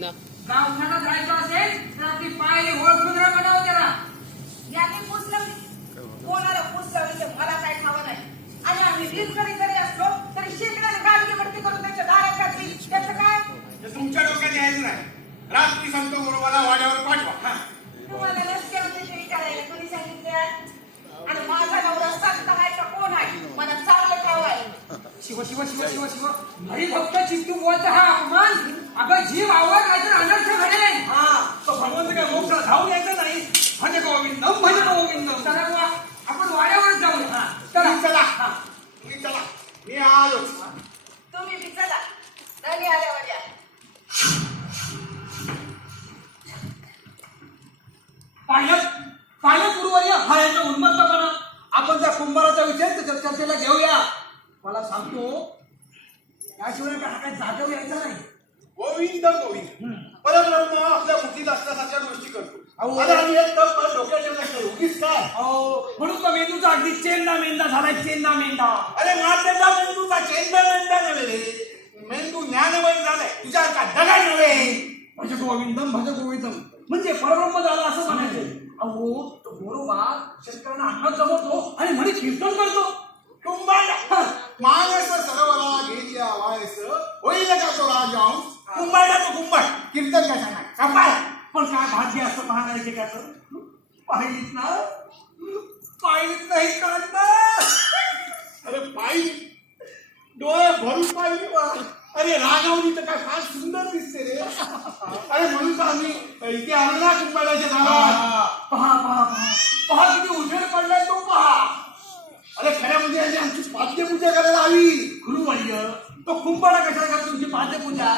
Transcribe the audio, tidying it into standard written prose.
ना गावठाणा जायचं असेल तर आपली पायरी ओळखून बनाव त्याला. याने पूस लावली, कोणाला पूस लावली ते मला काय ठाव नाही. आणि आम्ही रीतकडे जरी असलो तरी शेकड्याने गाडगी भरती करून त्याच्या दारात घातली. त्याचं काय? हे तुमच्या डोक्यात यायचं नाही. रात्री सांगतो गुरुवाला वाड्यावर पाठवा. तुम्हाला नसते आमच्याशी विचारायला कोणी सांगितलं? आणि माझा नवरा संत आहे का कोण आहे? मला चांगलं ठाव आहे. शिव शिव शिव शिव शिव हरिभक्त चित्तू बोलत हा अपमान. अगं जीव आवड नाही तर अनर्थ घडेल. तो भगवंत काय मोक्षाला धावून यायचं नाही. भज गोविंदम भज गोविंदम. चला बुवा आपण वाड्यावरच जाऊया. चला चला तुम्ही चला, मी आलो. तुम्ही बी चला, धनी आल्यावर या. पाहिलं गुरुवर्य हा याचा उन्मत्तपणा. आपण त्या कुंभाराचा विषय त्याच्या चर्चेला घेऊया. मला सांगतो याशिवाय हा काय जागेवर यायचा नाही. गोविंद गोविंद परब्रह्म आपल्या बुद्धीत असल्यासारख्या गोष्टी करतो. अहो. आता आम्ही एक तप डोक्यात ठेवत नाही. उगीच काय? म्हणून तो मेंदूचा अगदी चेंदा मेंदा झालाय. चेंदा मेंदा. अरे माझ्या मेंदूचा चेंदा मेंदा नव्हे, मेंदू ज्ञानमय झालाय. तुझ्या का दगा नव्हे. भज गोविंदम भज गोविंदम म्हणजे परब्रह्म झाला असं म्हणायचं. अहो तो गोरोबा शेतकऱ्यांना अन्नात जमवतो आणि म्हणे कीर्तन करतो. कुंभार मानस सरोवरा गेली वायस होईल का तो राजांश. कुंभारला तो कुंभार कीर्तन कशा नाही कपाळ. पण काय भाग्य असं महानायिकेचं. पाहिलीच ना पाहिलीच नाही काढणं. अरे पाहिली, डोळे भरून पाहिली बा. अरे रागावली तर काय फार सुंदर दिसते रे. अरे म्हणून तर आम्ही इथे आलो ना कुंभाराच्या नावात. पहा पहा पहा पहा किती उजेड पडलाय तो पहा. अरे खऱ्या म्हणजे यांनी आमची पाद्यपूजा करायला हवी. गुरुवर्य तो कुंभारा कशाला करतो तुमची पाद्यपूजा.